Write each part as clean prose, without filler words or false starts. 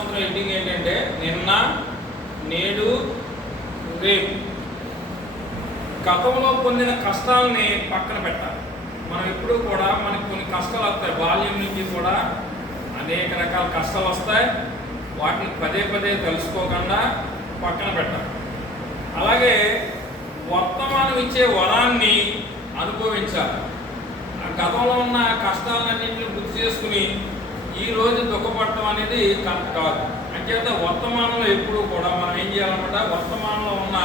Editing ఏంటంటే నిన్న నేడు రేపు గతంలో పొందిన కష్టాలని పక్కన పెట్టాలి. మనం ఎప్పుడూ కూడా మనకి కొన్ని కష్టాలు వస్తాయి. బాల్యం నుంచి కూడా అనేక రకాల కష్టాలు వస్తాయి. వాటిని పదే పదే తెలుసుకోకుండా పక్కన పెట్టాలి. అలాగే వర్తమానం ఇచ్చే వరాన్ని అనుభవించాలి. ఆ గతంలో ఉన్న కష్టాలన్నింటినీ గుర్తు చేసుకుని ఈరోజు దుఃఖపడటం అనేది కరెక్ట్ కాదు. అంచేత వర్తమానంలో ఎప్పుడూ కూడా మనం ఏం చేయాలన్నమాట, వర్తమానంలో ఉన్న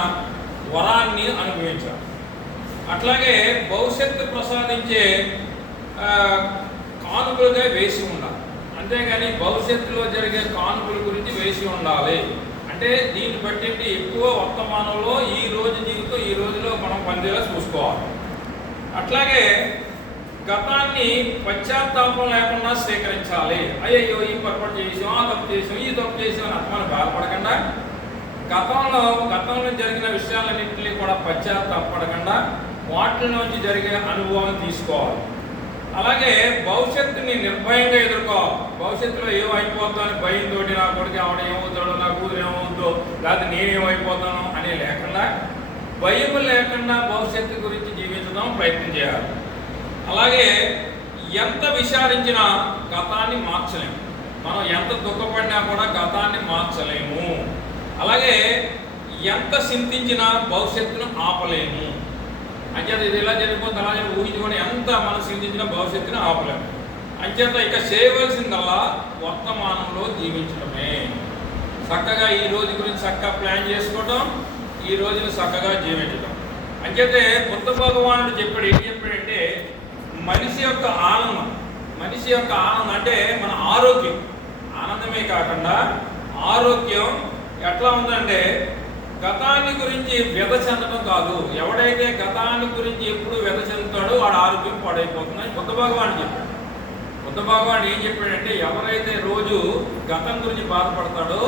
వరాన్ని అనుభవించాలి. అట్లాగే భవిష్యత్తు ప్రసాదించే కానుకలుగా వేసి ఉండాలి. అంతేగాని భవిష్యత్తులో జరిగే కానుకల గురించి వేసి ఉండాలి. అంటే దీన్ని బట్టి ఎక్కువ వర్తమానంలో ఈ రోజు జీవితం ఈ రోజులో మనం పొందేలా చూసుకోవాలి. అట్లాగే గతాన్ని పశ్చాత్తాపం లేకుండా స్వీకరించాలి. అయ్యో ఈ పొరపాటు చేసాం, ఆ తప్పు చేసాం, ఈ తప్పు చేసాం అని మనం బాధపడకుండా గతంలో జరిగిన విషయాలన్నింటినీ కూడా పశ్చాత్తాపడకుండా వాటిలోంచి జరిగే అనుభవం తీసుకోవాలి. అలాగే భవిష్యత్తుని నిర్భయంగా ఎదుర్కోవాలి. భవిష్యత్తులో ఏమైపోతుందో అని భయంతో నా కొడుకు ఆవిడ ఏమవుతాడో, నా కూతురు ఏమవుతుందో, లేకపోతే నేనేమైపోతాను అని లేకుండా భయం లేకుండా భవిష్యత్తు గురించి జీవించడం ప్రయత్నం చేయాలి. అలాగే ఎంత విచారించినా గతాన్ని మార్చలేము. మనం ఎంత దుఃఖపడినా కూడా గతాన్ని మార్చలేము. అలాగే ఎంత చింతించినా భవిష్యత్తును ఆపలేము. అంచేత ఇది ఇలా జరిగిపోతే అలా ఊహించుకొని ఎంత మనం చింతించినా భవిష్యత్తును ఆపలేము. అంచేత ఇక చేయవలసిందల్లా వర్తమానంలో జీవించడమే. చక్కగా ఈ రోజు గురించి చక్కగా ప్లాన్ చేసుకోవటం, ఈ రోజును చక్కగా జీవించడం. అంచేతే బుద్ధ భగవానుడు చెప్పాడు, ఏం చెప్పాడంటే మనిషి యొక్క ఆనందం అంటే మన ఆరోగ్యం. ఆనందమే కాకుండా ఆరోగ్యం ఎట్లా ఉందంటే గతాన్ని గురించి వ్యధ చెందడం కాదు. ఎవడైతే గతాన్ని గురించి ఎప్పుడు వ్యధ చెందుతాడో వాడు ఆరోగ్యం పాడైపోతుందని బుద్ధ భగవానుడు చెప్పాడు. బుద్ధ భగవానుడు ఏం చెప్పాడంటే ఎవరైతే రోజు గతం గురించి బాధపడతాడో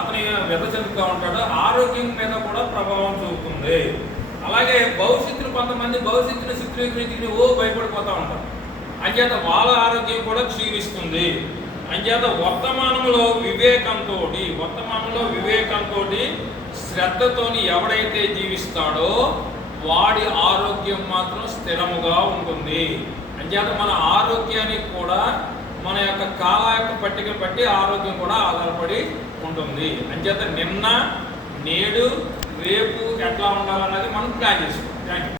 అతని వ్యధ చెందుతూ ఉంటాడో ఆరోగ్యం మీద కూడా ప్రభావం చూపుతుంది. అలాగే భవిష్యత్తును కొంతమంది భవిష్యత్తును చిత్రీకరించి భయపడిపోతూ ఉంటారు. అంచేత వాళ్ళ ఆరోగ్యం కూడా క్షీణిస్తుంది. అంచేత వర్తమానంలో వివేకంతో శ్రద్ధతోని ఎవడైతే జీవిస్తాడో వాడి ఆరోగ్యం మాత్రం స్థిరముగా ఉంటుంది. అంచేత మన ఆరోగ్యానికి కూడా మన యొక్క కాల యొక్క పట్టికను బట్టి ఆరోగ్యం కూడా ఆధారపడి ఉంటుంది. అంచేత నిన్న నేడు రేపు ఎట్లా ఉండాలన్నది మనం ప్లాన్ చేసుకోవాలి. Thank you.